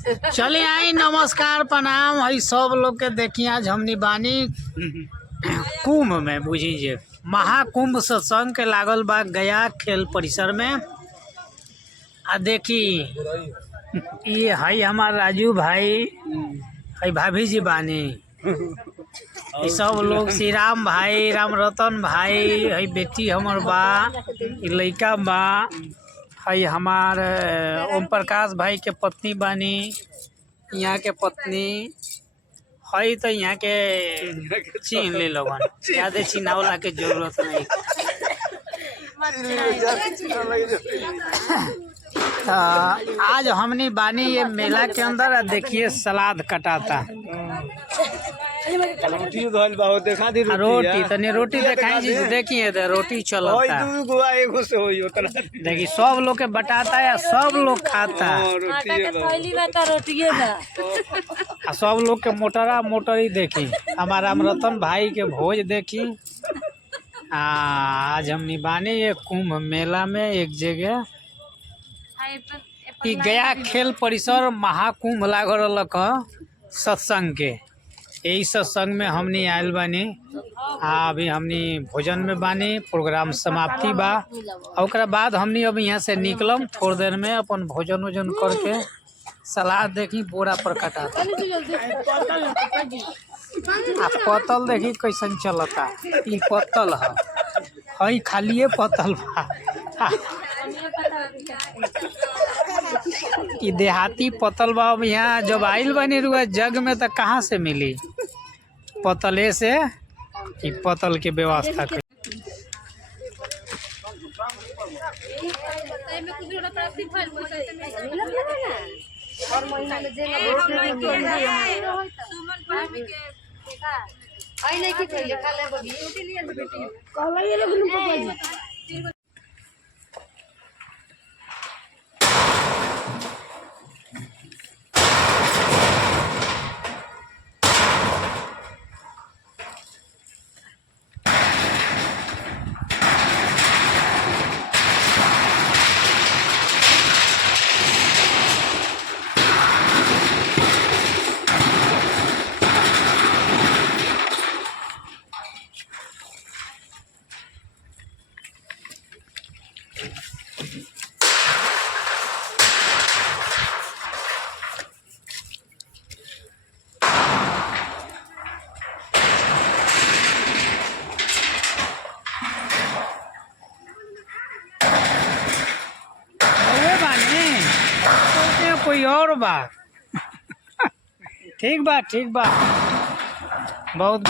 चलिए आई नमस्कार प्रणाम है सब लोग के। देखिए आज हमनी बानी कुंभ में, बुझीजे महाकुंभ सत्संग के लागल बा गया खेल परिसर में। आ देखी ये है हमार राजू भाई, है भाभी जी बानी, ये सब लोग श्री राम भाई, राम रतन भाई, है बेटी हमर बा, ये लड़का बा, है हमार ओम प्रकाश भाई के पत्नी बानी, यहाँ के पत्नी है। तो यहाँ के चिन्ह ले लोगन, ज्यादा चिन्हावला के जरूरत नहीं। आज हमनी बानी ये मेला के अंदर। देखिए सलाद कटाता, रोटी तनी रोटी दिखाई जी। देखिए रोटी चलता, देखिए सब लोग के बटाता है, सब लोग खाता, सब लोग के मोटरा मोटरी। देखी हमारा रामरतन भाई के भोज देखी। आज हमनी बानी ये कुंभ मेला में एक जगह गया खेल परिसर महाकुंभ लागल सत्संग के। यही सत्संग में हमनी आयल बानी। अभी हमनी भोजन में बानी, प्रोग्राम समाप्ति बा। और बाद हमनी अब यहाँ से निकलम थोड़ी देर में अपन भोजन वोजन करके। सलाद देखी बोरा पर कटाता, पतल देखी कैसन चलता। ई पतल है खालिए पतल बा। ई देहाती पतल बा। अब यहाँ जब आइल बनी रुआ जग में तो कहाँ से मिली, पतले से ई पतल के व्यवस्था कर। कोई और बा ठीक बा बहुत।